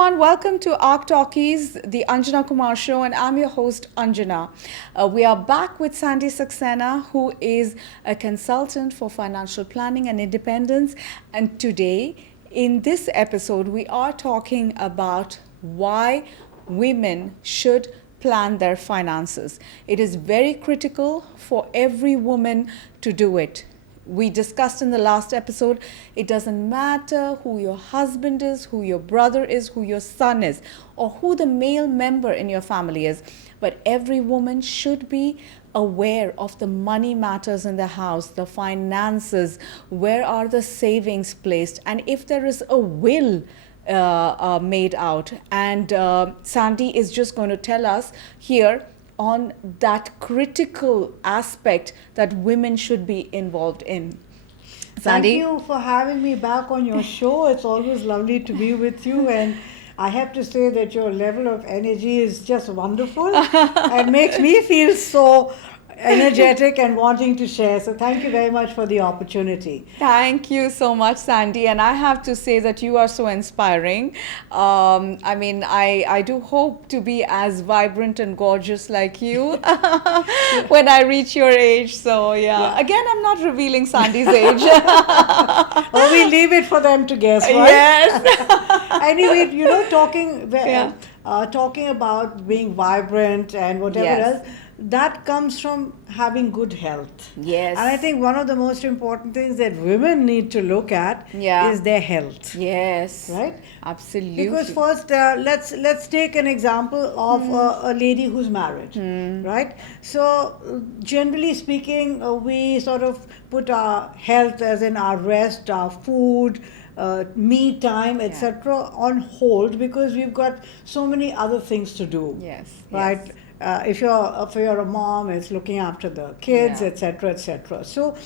everyone, welcome to Arc Talkies, the Anjana Kumar show, and I'm your host Anjana. We are back with Sandi Saksena, who is a consultant for financial planning and independence. And today, in this episode, we are talking about why women should plan their finances. It is very critical for every woman to do it. We discussed in the last episode, it doesn't matter who your husband is, who your brother is, who your son is, or who the male member in your family is. But every woman should be aware of the money matters in the house, the finances, where are the savings placed, and if there is a will made out. And Sandi is just going to tell us here on that critical aspect that women should be involved in. Sandi? Thank you for having me back on your show. It's always lovely to be with you, and I have to say that your level of energy is just wonderful and makes me feel so energetic and wanting to share. So thank you very much for the opportunity. Thank you so much, Sandi. And I have to say that you are so inspiring. I do hope to be as vibrant and gorgeous like you when I reach your age. So, yeah. Again, I'm not revealing Sandi's age. Oh, we leave it for them to guess, right? Yes. Anyway, talking about being vibrant and whatever else, that comes from having good health. Yes. And I think one of the most important things that women need to look at is their health. Yes. Right? Absolutely. Because first, let's take an example of a lady who's married, right? So, generally speaking, we sort of put our health, as in our rest, our food, me time, etc., on hold because we've got so many other things to do. Yes. Right. Yes. If you're a mom, it's looking after the kids, etc., etc. So,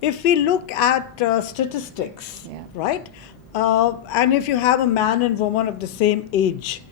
if we look at statistics, right, and if you have a man and woman of the same age,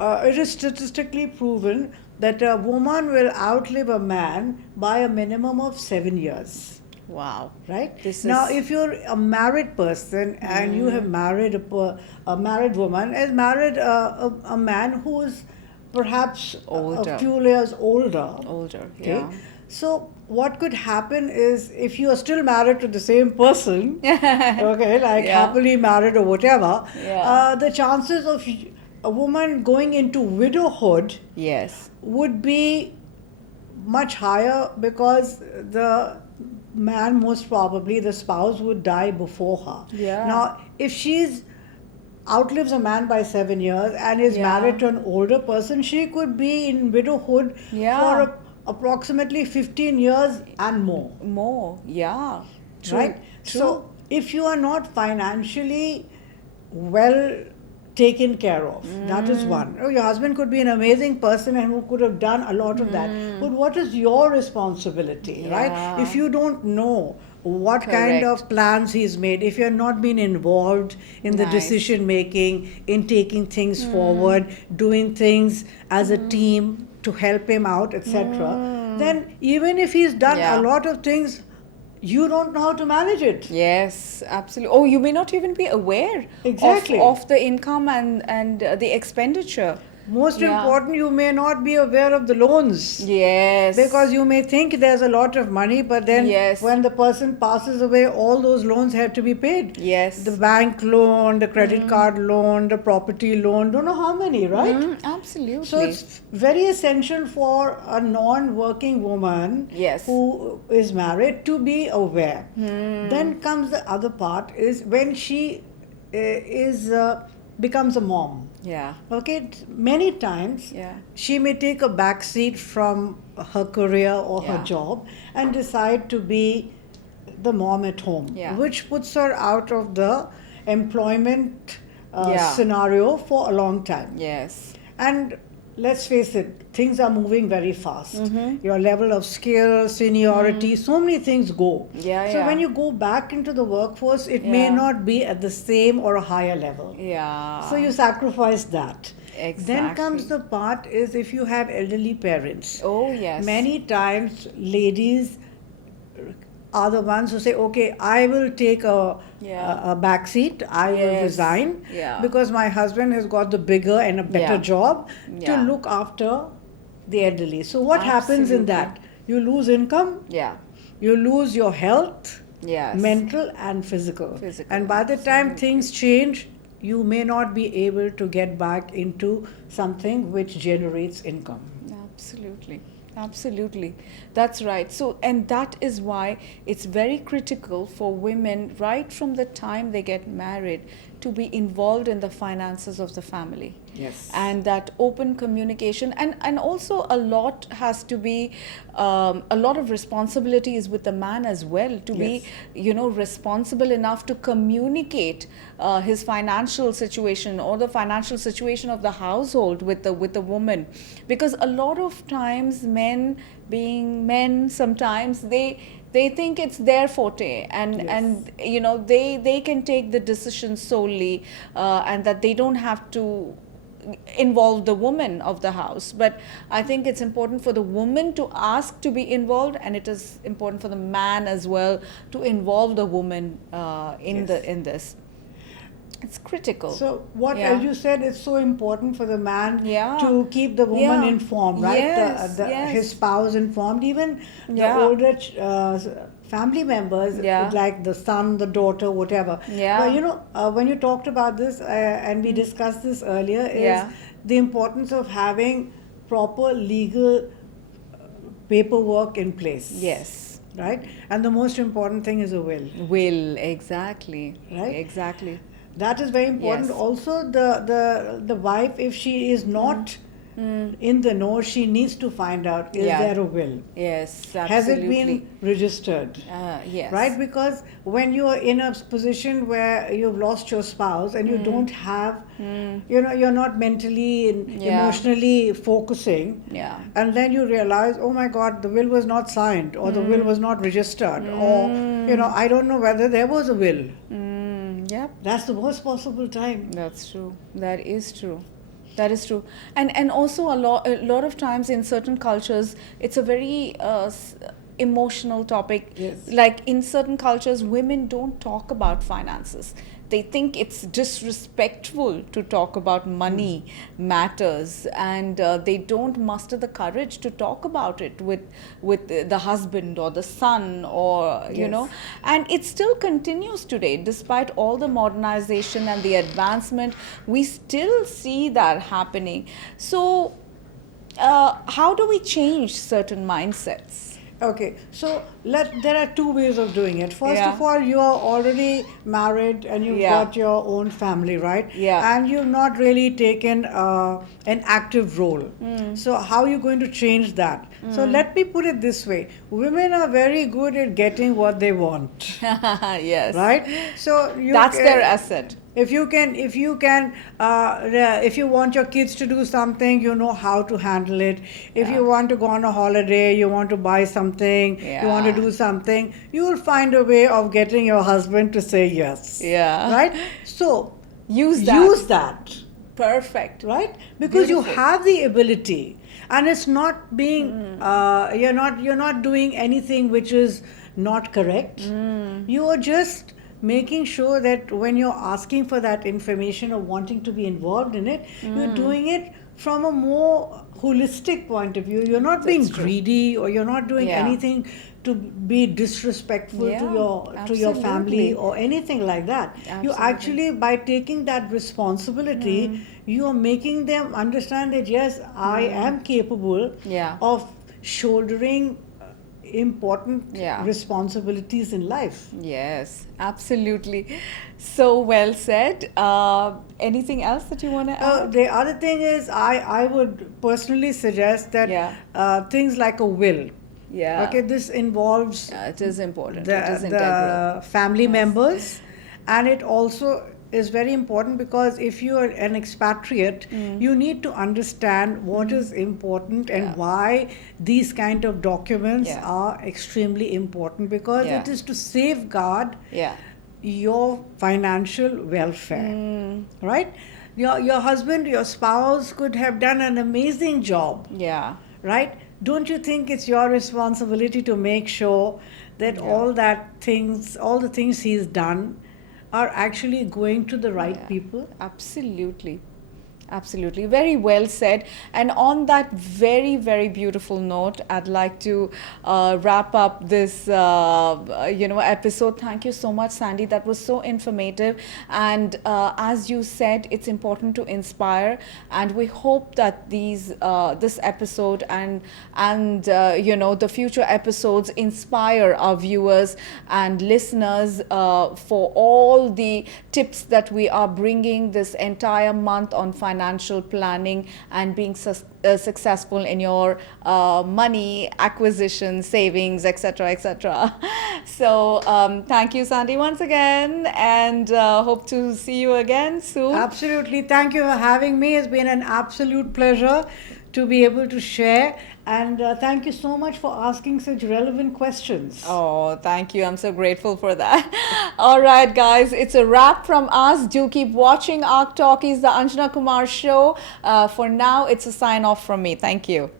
it is statistically proven that a woman will outlive a man by a minimum of 7 years. Wow. Right? Now, if you're a married person and you have married a married woman, has married a man who is perhaps older. A few years older. Okay? So what could happen is if you are still married to the same person, happily married or whatever, the chances of a woman going into widowhood would be much higher because the man, most probably the spouse, would die before her. Now, if she's outlives a man by 7 years and is married to an older person, she could be in widowhood for approximately 15 years and more. True. Right? True. So, if you are not financially well taken care of, that is one. Your husband could be an amazing person and who could have done a lot of that. But what is your responsibility, right? If you don't know what kind of plans he's made, if you're not been involved in the decision making, in taking things forward, doing things as a team to help him out, etc., then even if he's done a lot of things, you don't know how to manage it. Yes, absolutely. Oh, you may not even be aware of the income and the expenditure. Most important, you may not be aware of the loans. Yes. Because you may think there's a lot of money, but then when the person passes away, all those loans have to be paid. Yes. The bank loan, the credit card loan, the property loan, don't know how many, right? Absolutely. So it's very essential for a non-working woman who is married to be aware. Then comes the other part is when she becomes a mom. Okay, many times she may take a back seat from her career or her job and decide to be the mom at home, which puts her out of the employment scenario for a long time. Yes. And let's face it, things are moving very fast. Your level of skill, seniority, so many things go. So when you go back into the workforce, it may not be at the same or a higher level. So you sacrifice that. Then comes the part is if you have elderly parents. Oh, yes. Many times ladies are the ones who say, okay, I will take a back seat, I will resign because my husband has got the bigger and a better job to look after the elderly. So what happens in that? You lose income, you lose your health, mental and physical. And by the time things change, you may not be able to get back into something which generates income. Absolutely. That's right. So, and that is why it's very critical for women right from the time they get married to be involved in the finances of the family. Yes. And that open communication, and also a lot has to be, a lot of responsibility is with the man as well to be, responsible enough to communicate his financial situation or the financial situation of the household with the woman, because a lot of times men, being men, sometimes they think it's their forte, and they can take the decision solely, and that they don't have to involve the woman of the house. But I think it's important for the woman to ask to be involved, and it is important for the man as well to involve the woman in this. It's critical. So as you said, it's so important for the man to keep the woman informed, right? His spouse informed, even the older family members, like the son, the daughter, whatever. But when you talked about this, and we discussed this earlier, is the importance of having proper legal paperwork in place. Yes. Right? And the most important thing is a will. Will, exactly. Right? Exactly. That is very important. Yes. Also, the wife, if she is not in the know, she needs to find out, is there a will? Yes, absolutely. Has it been registered? Yes. Right? Because when you are in a position where you've lost your spouse and you don't have, you're not mentally and emotionally focusing, and then you realize, oh my God, the will was not signed, or the will was not registered, or, I don't know whether there was a will. Yep. That's the worst possible time. That's true. That is true. That is true. And also a lot of times in certain cultures, it's a very emotional topic. Yes. Like in certain cultures, women don't talk about finances. They think it's disrespectful to talk about money matters, and they don't muster the courage to talk about it with the husband or the son, or and it still continues today despite all the modernization and the advancement. We still see that happening. So how do we change certain mindsets? Okay, so there are two ways of doing it. First of all, you are already married and you've got your own family, right? Yeah. And you've not really taken an active role. So how are you going to change that? So let me put it this way. Women are very good at getting what they want. Yes. Right? So that's their asset. If you want your kids to do something, you know how to handle it. If you want to go on a holiday, you want to buy something, you want to do something, you will find a way of getting your husband to say yes. Yeah. Right? So use that. Perfect. Right? Because you have the ability, and it's not being you're not doing anything which is not correct. You are just making sure that when you're asking for that information or wanting to be involved in it, you're doing it from a more holistic point of view. You're not being greedy, or you're not doing anything to be disrespectful to your family or anything like that. You actually, by taking that responsibility, you are making them understand that yes, I am capable of shouldering important responsibilities in life. Yes, absolutely. So well said. Anything else that you want to add? The other thing is, I would personally suggest that things like a will. Yeah. Okay, this involves it is important. It is the family members, and it also is very important because if you are an expatriate, you need to understand what is important and why these kind of documents are extremely important, because it is to safeguard your financial welfare. Right? Your husband, your spouse could have done an amazing job. Yeah. Right? Don't you think it's your responsibility to make sure that all the things he's done are actually going to the right people. Absolutely. Absolutely. Very well said. And on that very, very beautiful note, I'd like to wrap up this, episode. Thank you so much, Sandy. That was so informative. And as you said, it's important to inspire. And we hope that this episode and the future episodes inspire our viewers and listeners for all the tips that we are bringing this entire month on financial planning and being successful in your money acquisition, savings, etc., etc. So thank you, Sandy, once again, and hope to see you again soon. Absolutely. Thank you for having me. It's been an absolute pleasure to be able to share, and thank you so much for asking such relevant questions. Oh, thank you. I'm so grateful for that. All right, guys, it's a wrap from us. Do keep watching Talkies, the Anjana Kumar show. For now, it's a sign off from me. Thank you.